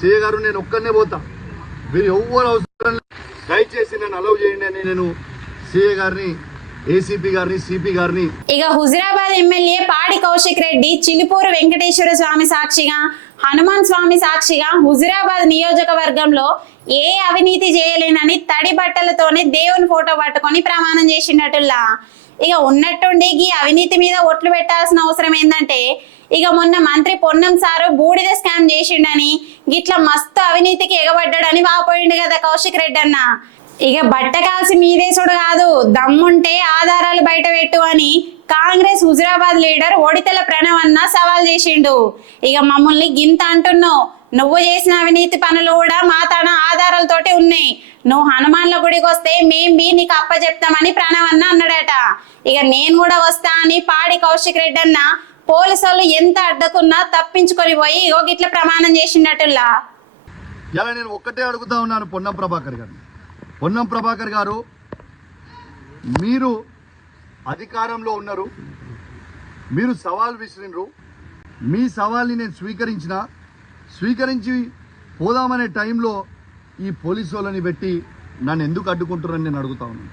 CA గారు నేను ఒక్కనే పోతా, మీరు ఎవరు అవసరం దయచేసి నన్ను అలౌ చేయండి అని నేను సీఏ గారిని, ఏసీపీ గారిని, సిపి గారిని. ఇక హుజురాబాద్ ఎమ్మెల్యే పాడి కౌశిక్ రెడ్డి చిలుపూరు వెంకటేశ్వర స్వామి సాక్షిగా, హనుమాన్ స్వామి సాక్షిగా హుజురాబాద్ నియోజకవర్గంలో ఏ అవినీతి చేయలేనని తడి బట్టలతోనే దేవుని ఫోటో పట్టుకొని ప్రమాణం చేసినట్టులా. ఇక ఉన్నట్టుండి ఈ అవినీతి మీద ఒట్లు పెట్టాల్సిన అవసరం ఏంటంటే, ఇక మొన్న మంత్రి పొన్నం సారు బూడిద స్కామ్ చేసిండని, గిట్లా మస్తు అవినీతికి ఎగబడ్డాడని వాపోయిండు కదా కౌశిక్ రెడ్డి అన్న. ఇక బట్ట కాల్సి మీదేసుడు కాదు, దమ్ముంటే ఆధారాలు బయట పెట్టు అని కాంగ్రెస్ హుజురాబాద్ లీడర్ ఒడితెల ప్రణవ్ అన్న సవాల్ చేసిండు. ఇక మమ్మల్ని గింత అంటున్నావు, నువ్వు చేసిన అవినీతి పనులు కూడా మా తన ఆధారాలతోటి ఉన్నాయి, నువ్వు హనుమాన్ల గుడికి వస్తే మేం నీకు అప్పచెప్తామని ప్రణవ్ అన్న అన్నాడట. ఇక నేను కూడా వస్తా అని పాడి కౌశిక్ రెడ్డి అన్న పోలీసు వాళ్ళు ఎంత అడ్డకున్నా తప్పించుకొని పోయి గిట్ల ప్రమాణం చేసినట్టులా. ఇలా నేను ఒక్కటే అడుగుతా ఉన్నాను పొన్నం ప్రభాకర్ గారు. పొన్నం ప్రభాకర్ గారు, మీరు అధికారంలో ఉన్నారు, మీరు సవాల్ విసిరినరు, మీ సవాల్ని నేను స్వీకరించి పోదామనే టైంలో ఈ పోలీసు వాళ్ళని పెట్టి నన్ను ఎందుకు అడ్డుకుంటున్నారని నేను అడుగుతా ఉన్నాను.